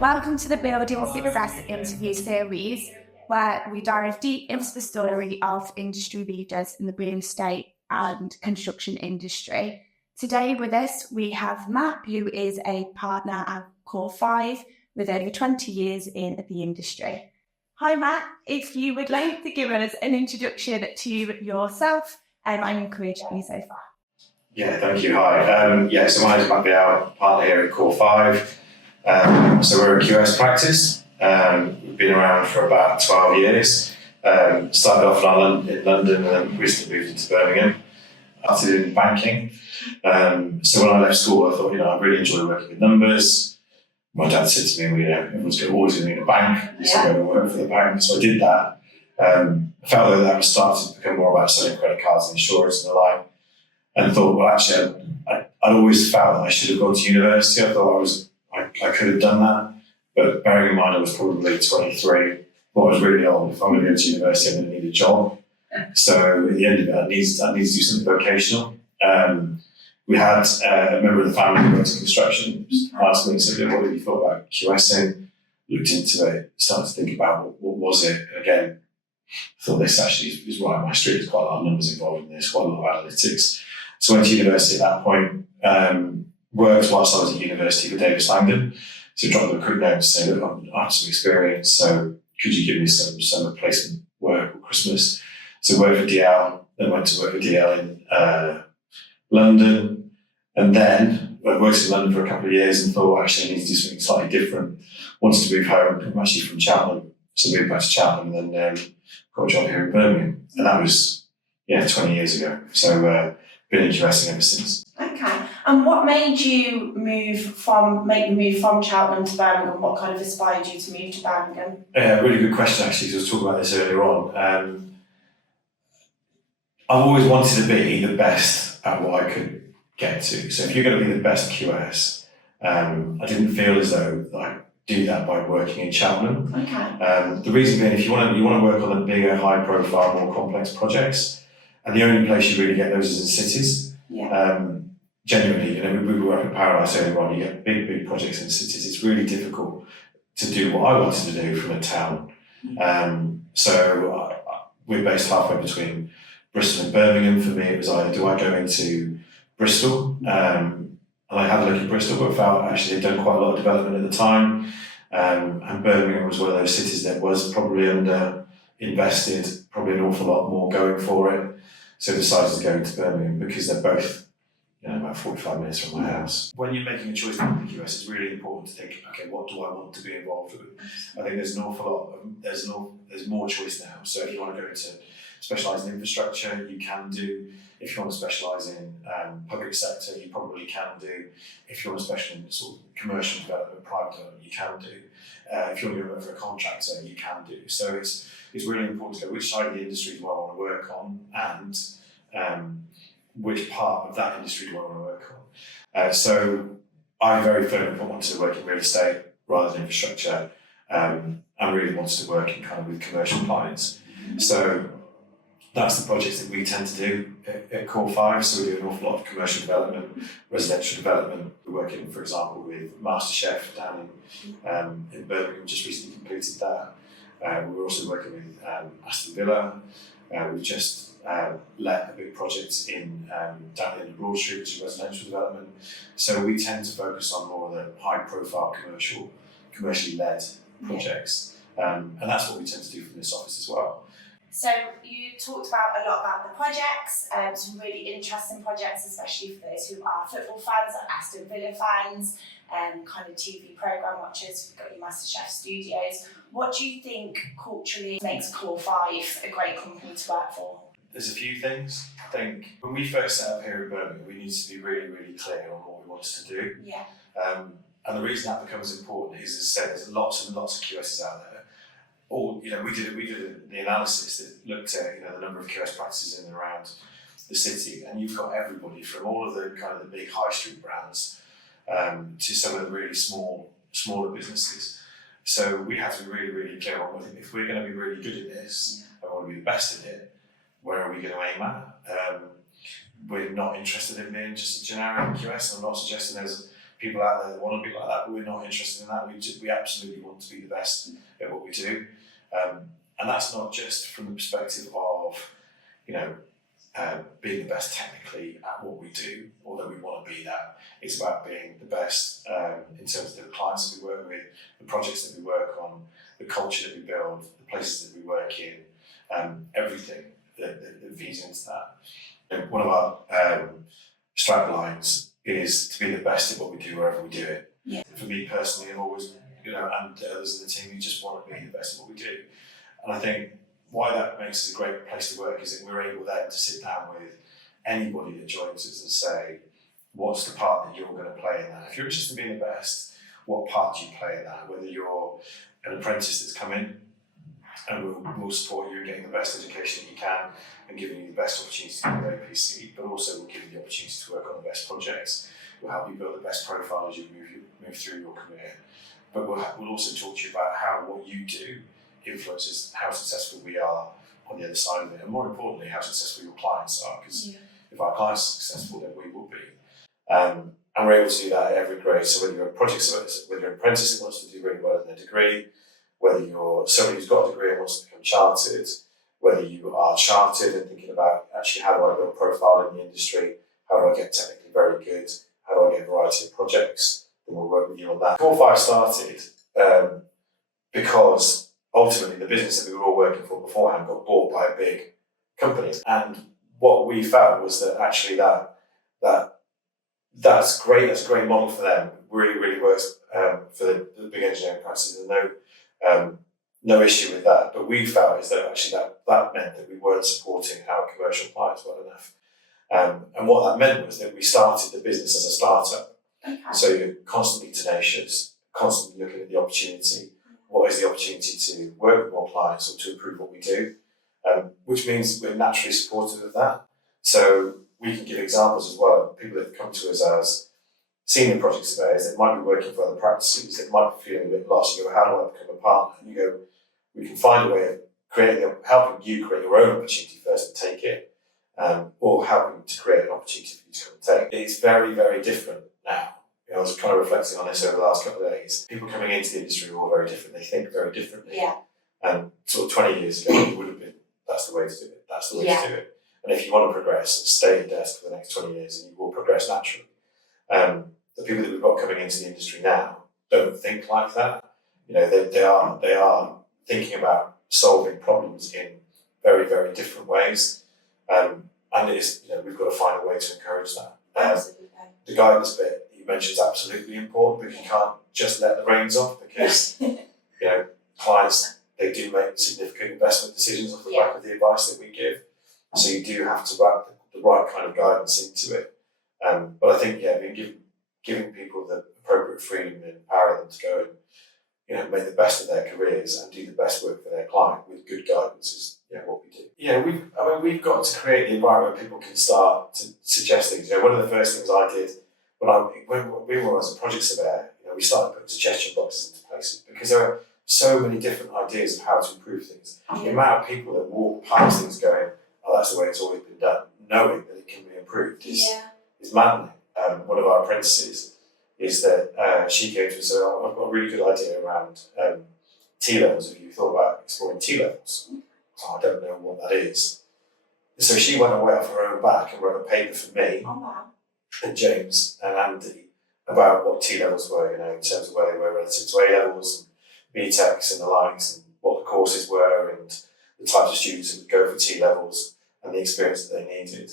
Welcome to the Building Success interview series, where we dive deep into the story of industry leaders in the real estate and construction industry. Today with us, we have Matt, who is a partner at Core 5 with over 20 years in the industry. Hi, Matt. If you would like to give us an introduction to yourself, I encourage you so far. Yeah, thank you. Hi. So my name is Matt Viall, partner here at Core 5. So we're a QS practice. We've been around for about 12 years. Started off in London and then recently moved into Birmingham. I started in banking. So when I left school, I thought, I really enjoy working with numbers. My dad said to me, everyone's always going to need a bank. So I'm going to work for the bank. So I did that. I felt that was starting to become more about selling credit cards and insurance and the like. And thought, well, actually, I'd always felt that I should have gone to university. I thought I could have done that. But bearing in mind I was probably 23, thought I was really old. If I'm going to go to university, I'm going to need a job. So at the end of it, I need to do something vocational. We had a member of the family who worked in construction asked me, so what have you thought about QSing? Looked into it, started to think about what was it. And again, I thought this actually is right up my street. There's quite a lot of numbers involved in this, quite a lot of analytics. So I went to university at that point, worked whilst I was at university for Davis Langdon. So dropped them a quick note to say, look, I have some experience, so could you give me some summer placement work or Christmas? So worked for DL, then went to work for DL in London. And then I worked in London for a couple of years and thought, actually, I need to do something slightly different. Wanted to move home. I'm actually from Cheltenham, so moved back to Cheltenham and then got a job here in Birmingham. And that was, 20 years ago. So been in QSing ever since. Okay. And what made you make the move from Cheltenham to Birmingham? What kind of inspired you to move to Birmingham? Really good question, actually, because I was talking about this earlier on. I've always wanted to be the best at what I could get to. So if you're going to be the best QS, I didn't feel as though I do that by working in Cheltenham. Okay. The reason being, if you want to work on the bigger, high-profile, more complex projects, and the only place you really get those is in cities. Yeah. Genuinely, we were up in Paradise earlier on. You get big projects in cities. It's really difficult to do what I wanted to do from a town. So we're based halfway between Bristol and Birmingham. For me, it was either do I go into Bristol, and I had a look at Bristol, but felt actually they'd done quite a lot of development at the time, and Birmingham was one of those cities that was probably under invested, probably an awful lot more going for it. So I decided to go into Birmingham because they're both about 45 minutes from my house. When you're making a choice in the QS, it's really important to think, okay, what do I want to be involved with? I think there's an awful lot, there's more choice now. So if you want to go into specialise in infrastructure, you can do. If you want to specialise in public sector, you probably can do. If you want to specialise in sort of commercial development, private development, you can do. If you want to work for a contractor, you can do. So it's really important to go which side of the industry do I want to work on, and which part of that industry do I want to work on. So I very firmly wanted to work in real estate rather than infrastructure. I really wanted to work in kind of with commercial clients. So that's the projects that we tend to do at Core 5. So we do an awful lot of commercial development, residential development. We're working, for example, with MasterChef down in Birmingham, just recently completed that. We're also working with Aston Villa. We've just let a big project in down in Broad Street, which is residential development. So we tend to focus on more of the high-profile commercially led projects, and that's what we tend to do from this office as well. So you talked about a lot about the projects, some really interesting projects, especially for those who are football fans, like Aston Villa fans, kind of TV programme watchers. You've got your MasterChef studios. What do you think culturally makes Core 5 a great company to work for? There's a few things. I think when we first set up here in Birmingham, we needed to be really, really clear on what we wanted to do. Yeah. And the reason that becomes important is, as I said, there's lots and lots of QSs out there. Or, we did the analysis that looked at, the number of QS practices in and around the city, and you've got everybody from all of the kind of the big high street brands to some of the really smaller businesses. So we have to be really, really clear on if we're going to be really good at this and want to be the best at it, where are we going to aim at? We're not interested in being just a generic QS. I'm not suggesting there's people out there that want to be like that, but we're not interested in that. We absolutely want to be the best at what we do. And that's not just from the perspective of, being the best technically at what we do, although we want to be that. It's about being the best in terms of the clients that we work with, the projects that we work on, the culture that we build, the places that we work in, everything that feeds into that. And one of our strap lines is to be the best at what we do wherever we do it. Yeah. For me personally, I've always, and others in the team, we just want to be the best at what we do. And I think why that makes us a great place to work is that we're able then to sit down with anybody that joins us and say, what's the part that you're going to play in that? If you're interested in being the best, what part do you play in that? Whether you're an apprentice that's come in, and we'll support you in getting the best education that you can and giving you the best opportunity to do the APC, but also we'll give you the opportunity to work on the best projects. We'll help you build the best profile as you move through your career. But we'll also talk to you about how what you do influences how successful we are on the other side of it, and more importantly, how successful your clients are, because if our clients are successful, then we will be. And we're able to do that at every grade. So whether you're a project surveyor, whether you're an apprentice that wants to do really well in their degree, whether you're somebody who's got a degree and wants to become chartered, whether you are chartered and thinking about actually how do I build a profile in the industry, how do I get technically very good, how do I get a variety of projects, then we'll work with you on that. Core 5 started because ultimately the business that we were all working for beforehand got bought by a big company. And what we found was that actually that's great, that's a great model for them. Really, really works for the big engineering practices, and no issue with that. But we felt is that actually that meant that we weren't supporting our commercial clients well enough. And what that meant was that we started the business as a startup. Okay. So you're constantly tenacious, constantly looking at the opportunity. What is the opportunity to work with more clients or to improve what we do? Which means we're naturally supportive of that. So we can give examples as well. People that come to us as senior project surveyors, they might be working for other practices, they might be feeling a bit lost. You go, how do I become a partner? And you go, we can find a way of helping you create your own opportunity first and take it, or helping to create an opportunity for you to come and take. It's very, very different now. I was kind of reflecting on this over the last couple of days. People coming into the industry are all very different. They think very differently. Yeah. And sort of 20 years ago, it would have been, that's the way to do it. That's the way to do it. And if you want to progress, stay at your desk for the next 20 years and you will progress naturally. The people that we've got coming into the industry now don't think like that. They are thinking about solving problems in very, very different ways. And it's, we've got to find a way to encourage that. The guidance bit you mentioned is absolutely important, because you can't just let the reins off, because clients, they do make significant investment decisions off the back of the advice that we give. So you do have to wrap the right kind of guidance into it. But I think, giving people the appropriate freedom and empowering them to go and make the best of their careers and do the best work for their client with good guidance is what we do. We've got to create the environment where people can start to suggest things. One of the first things I did when we were as a project surveyor, we started putting suggestion boxes into places, because there are so many different ideas of how to improve things. The amount of people that walk past things going, oh, that's the way it's always been done, knowing that it can be improved is maddening. One of our apprentices is that she came to us and said, I've got a really good idea around T-levels. Have you thought about exploring T-levels? I don't know what that is. So she went away off her own back and wrote a paper for me and James and Andy about what T-levels were, in terms of where they were relative to A-levels and BTECs and the likes, and what the courses were and the types of students who would go for T-levels and the experience that they needed.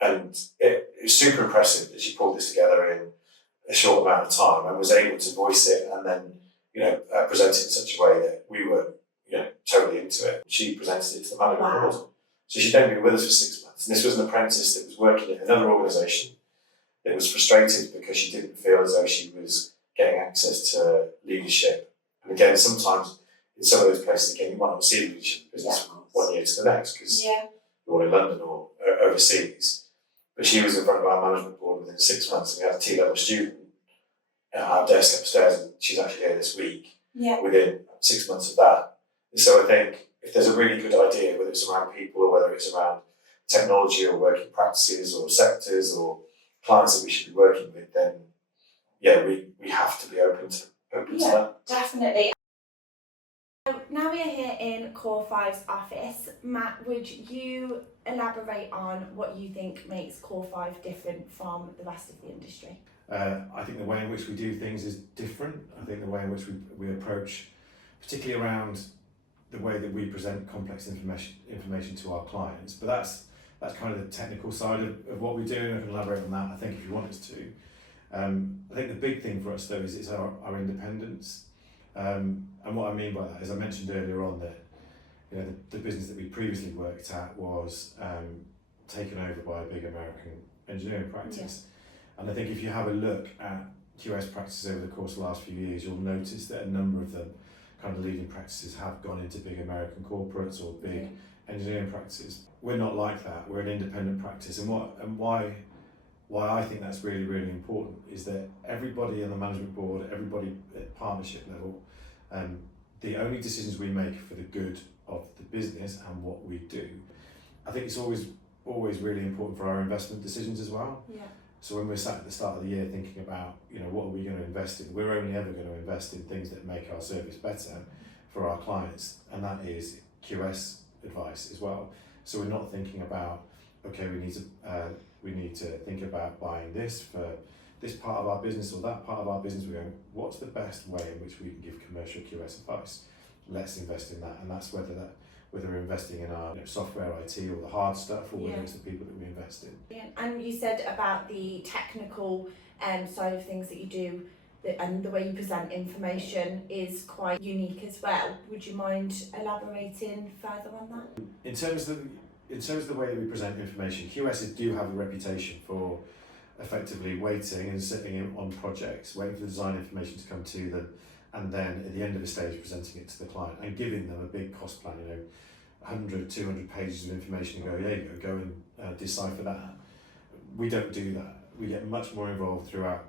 And it was super impressive that she pulled this together in a short amount of time and was able to voice it and then, present it in such a way that we were, totally into it. She presented it to the management board. So she'd then been with us for 6 months. And this was an apprentice that was working in another organisation that was frustrated because she didn't feel as though she was getting access to leadership. And again, sometimes in some of those places, you might not see leadership business from 1 year to the next, because you're all in London or overseas. But she was in front of our management board within 6 months, and we had a T-level student at our desk upstairs, and she's actually here this week, within 6 months of that. And so I think if there's a really good idea, whether it's around people or whether it's around technology or working practices or sectors or clients that we should be working with, then we have to be open to that. Definitely. Now we are here in Core 5's office. Matt, would you elaborate on what you think makes Core 5 different from the rest of the industry? I think the way in which we do things is different. I think the way in which we approach, particularly around the way that we present complex information to our clients, but that's kind of the technical side of what we do, and I can elaborate on that, I think, if you want us to. I think the big thing for us though is our independence. And what I mean by that is, I mentioned earlier on that the business that we previously worked at was taken over by a big American engineering practice. Yeah. And I think if you have a look at QS practices over the course of the last few years, you'll notice that a number of them, kind of leading practices, have gone into big American corporates or big engineering practices. We're not like that. We're an independent practice, and why I think that's really, really important is that everybody on the management board, everybody at partnership level, the only decisions we make for the good of the business and what we do, I think it's always really important for our investment decisions as well. Yeah. So when we're sat at the start of the year thinking about, what are we going to invest in, we're only ever going to invest in things that make our service better for our clients, and that is QS advice as well. So we're not thinking about, okay, we need to think about buying this for this part of our business or that part of our business. We're going, what's the best way in which we can give commercial QS advice? Let's invest in that, and that's whether we're investing in our software, IT, or the hard stuff, or whether it's the people that we invest in. Yeah. And you said about the technical side of things that you do, and the way you present information is quite unique as well. Would you mind elaborating further on that? In terms of the way that we present information, QSs do have a reputation for effectively waiting and sitting in on projects, waiting for the design information to come to them, and then at the end of the stage presenting it to the client and giving them a big cost plan, 100, 200 pages of information, and go, there you go and decipher that. We don't do that. We get much more involved throughout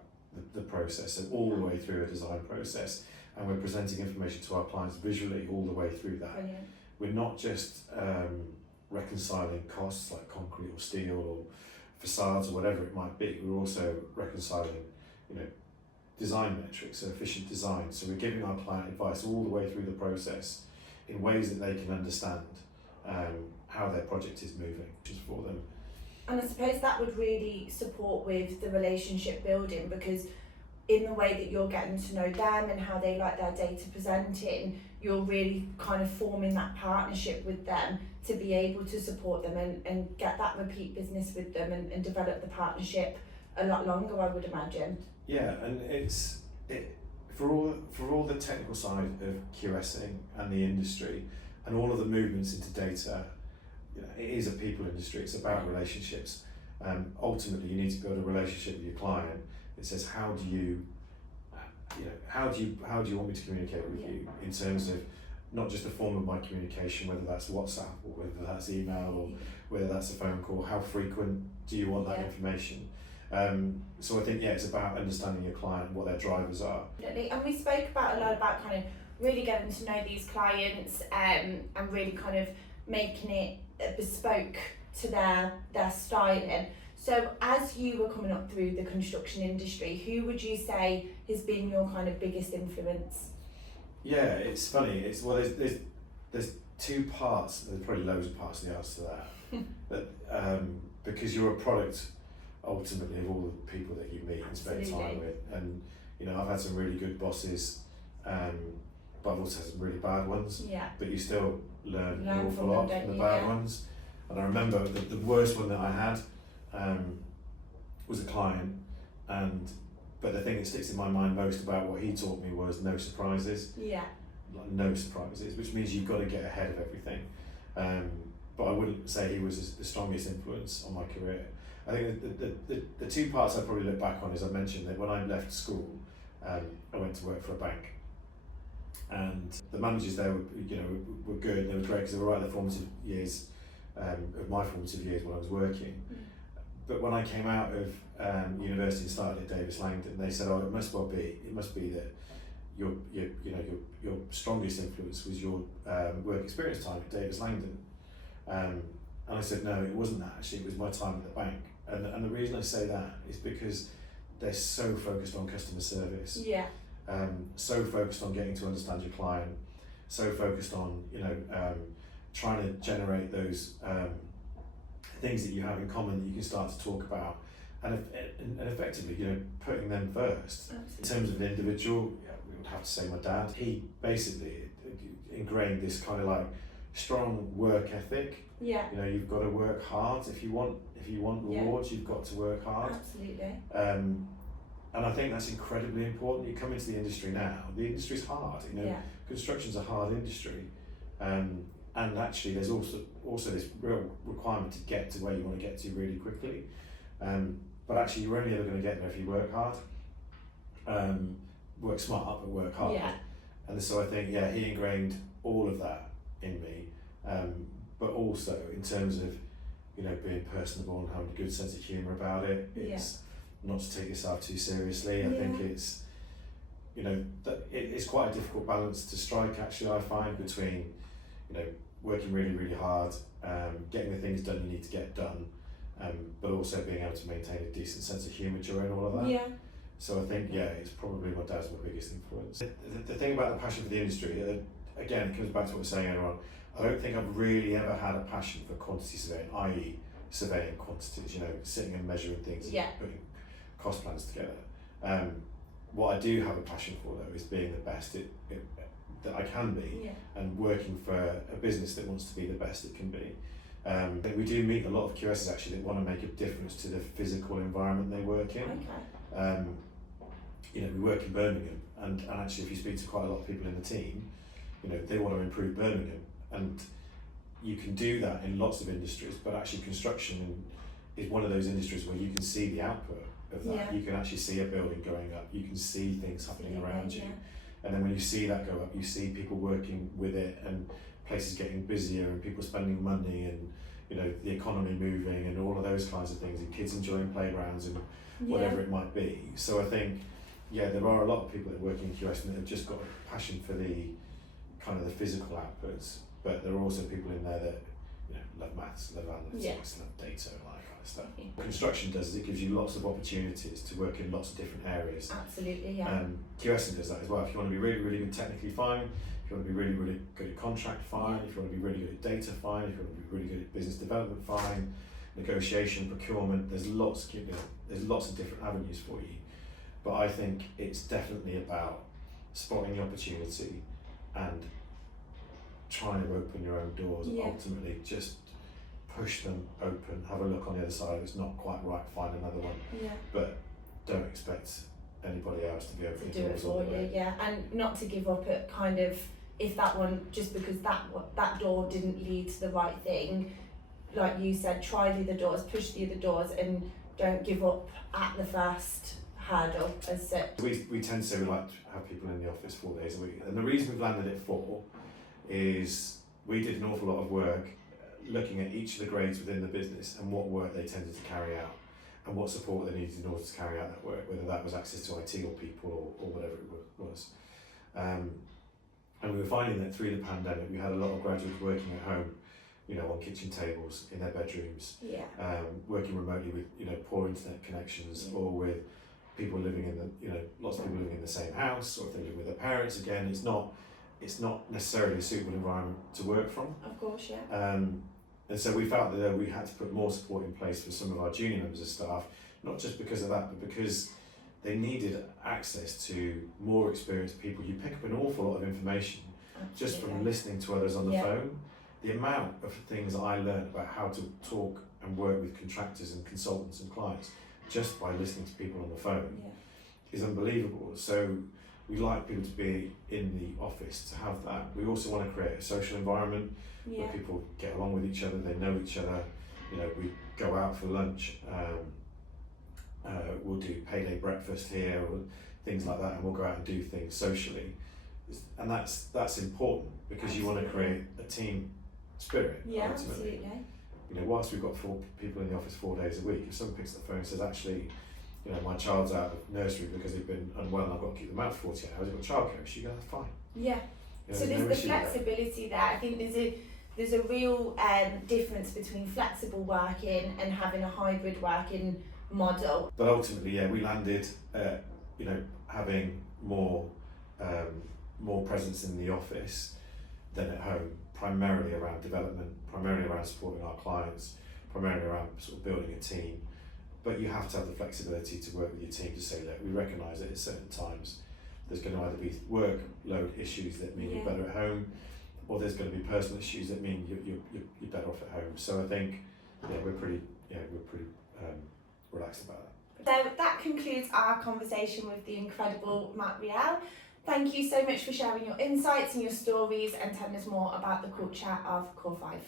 the process, so all the way through a design process, and we're presenting information to our clients visually all the way through that. Brilliant. We're not just reconciling costs like concrete or steel or facades or whatever it might be. We're also reconciling, design metrics, so efficient design. So we're giving our client advice all the way through the process in ways that they can understand how their project is moving, which is for them. And I suppose that would really support with the relationship building, because in the way that you're getting to know them and how they like their data presenting, you're really kind of forming that partnership with them to be able to support them and get that repeat business with them and develop the partnership a lot longer, I would imagine. Yeah, and for all the technical side of QSing and the industry and all of the movements into data, it is a people industry. It's about relationships. Ultimately, you need to build a relationship with your client that says, how do you want me to communicate with you, in terms of not just the form of my communication, whether that's WhatsApp or whether that's email or whether that's a phone call. How frequent do you want that information? So I think it's about understanding your client, what their drivers are. And we spoke a lot about kind of really getting to know these clients and really kind of making it bespoke to their styling. So as you were coming up through the construction industry, who would you say has been your kind of biggest influence? Yeah, it's funny. There's two parts. There's probably loads of parts to the answer to that. But because you're a product ultimately of all the people that you meet and spend time with, and I've had some really good bosses, but I've also had some really bad ones. Yeah. But you still learn an awful lot from the bad ones. And I remember the worst one that I had was a client, but the thing that sticks in my mind most about what he taught me was no surprises. Yeah. Like no surprises, which means you've got to get ahead of everything. But I wouldn't say he was the strongest influence on my career. I think the two parts I probably look back on is, I mentioned that when I left school, I went to work for a bank, and the managers there were good. They were great because they were right at the formative years of my formative years when I was working. But when I came out of university and started at Davis Langdon, they said, it must be that your strongest influence was your work experience time at Davis Langdon. And I said, no, it wasn't that, actually. It was my time at the bank. And the reason I say that is because they're so focused on customer service, Yeah. so focused on getting to understand your client, so focused on, you know, trying to generate those things that you have in common that you can start to talk about, and effectively, you know, putting them first. Absolutely. In terms of an individual, yeah, we would have to say my dad. He basically ingrained this kind of like strong work ethic. Yeah. You know, you've got to work hard. If you want rewards, you've got to work hard. Absolutely. And I think that's incredibly important. You come into the industry now, the industry's hard, you know, construction's a hard industry. And actually there's also this real requirement to get to where you want to get to really quickly. But actually you're only ever going to get there if you work hard. Work smart, but work hard. Yeah. And so I think, yeah, he ingrained all of that in me. But also in terms of, you know, being personable and having a good sense of humour about it. It's not to take yourself too seriously. I think it's, you know, that it's quite a difficult balance to strike, actually, I find, between, you know, working really, really hard, getting the things done you need to get done, but also being able to maintain a decent sense of humour during all of that. Yeah. So I think, yeah, it's probably my dad's my biggest influence. The thing about the passion for the industry, again, it comes back to what I was saying earlier on. I don't think I've really ever had a passion for quantity surveying, i.e. surveying quantities, you know, sitting and measuring things and putting cost plans together. What I do have a passion for, though, is being the best that I can be, and working for a business that wants to be the best it can be. We do meet a lot of QSs actually that want to make a difference to the physical environment they work in. Okay. You know, we work in Birmingham, and actually if you speak to quite a lot of people in the team, you know, they want to improve Birmingham, and you can do that in lots of industries, but actually construction is one of those industries where you can see the output of that. You can actually see a building going up, you can see things happening around you, and then when you see that go up, you see people working with it, and places getting busier, and people spending money, and, you know, the economy moving, and all of those kinds of things, and kids enjoying playgrounds and whatever it might be. So I think, yeah, there are a lot of people that work in QS that have just got a passion for the kind of the physical outputs, but there are also people in there that, you know, love maths, love analytics, love data, and all that kind of stuff. Construction does, it gives you lots of opportunities to work in lots of different areas. Absolutely, yeah. QSing does that as well. If you want to be really, really good technically, fine. If you want to be really, really good at contract, fine. If you want to be really good at data, fine. If you want to be really good at business development, fine. Negotiation, procurement, there's lots, you know, there's lots of different avenues for you. But I think it's definitely about spotting the opportunity and trying to open your own doors, and ultimately just push them open, have a look on the other side. If it's not quite right, find another one. But don't expect anybody else to be able to do it for you, and not to give up at kind of, if that one, just because that door didn't lead to the right thing, like you said, try the other doors, push the other doors, and don't give up at the first hurdle as such. We tend to say we like to have people in the office 4 days a week, and the reason we've landed at 4 is we did an awful lot of work looking at each of the grades within the business and what work they tended to carry out, and what support they needed in order to carry out that work, whether that was access to IT or people or whatever it was. And we were finding that through the pandemic, we had a lot of graduates working at home, you know, on kitchen tables, in their bedrooms, working remotely with, you know, poor internet connections, or with people living in the, you know, lots of people living in the same house, or if they live with their parents. Again, it's not necessarily a suitable environment to work from. Of course, yeah. And so we felt that we had to put more support in place for some of our junior members of staff, not just because of that, but because they needed access to more experienced people. You pick up an awful lot of information just from listening to others on the phone. The amount of things that I learned about how to talk and work with contractors and consultants and clients just by listening to people on the phone is unbelievable. So we like people to be in the office to have that. We also want to create a social environment where people get along with each other, they know each other. You know, we go out for lunch, we'll do payday breakfast here, or things like that, and we'll go out and do things socially. And that's important, because you want to create a team spirit, ultimately. Absolutely. You know, whilst we've got 4 people in the office 4 days a week, if someone picks up the phone and says, actually, you know, my child's out of nursery because they've been unwell and I've got to keep them out for 48 hours, you've got childcare issue, you go, that's fine. Yeah. You know, So there's no the issue flexibility there. I think there's a real difference between flexible working and having a hybrid working model. But ultimately, yeah, we landed, having more presence in the office than at home, primarily around development, primarily around supporting our clients, primarily around sort of building a team. But you have to have the flexibility to work with your team to say, look, we recognise that at certain times there's going to either be workload issues that mean you're better at home, or there's going to be personal issues that mean you're better off at home. So I think, we're pretty relaxed about that. So that concludes our conversation with the incredible Matt Viall. Thank you so much for sharing your insights and your stories and telling us more about the culture of Core 5.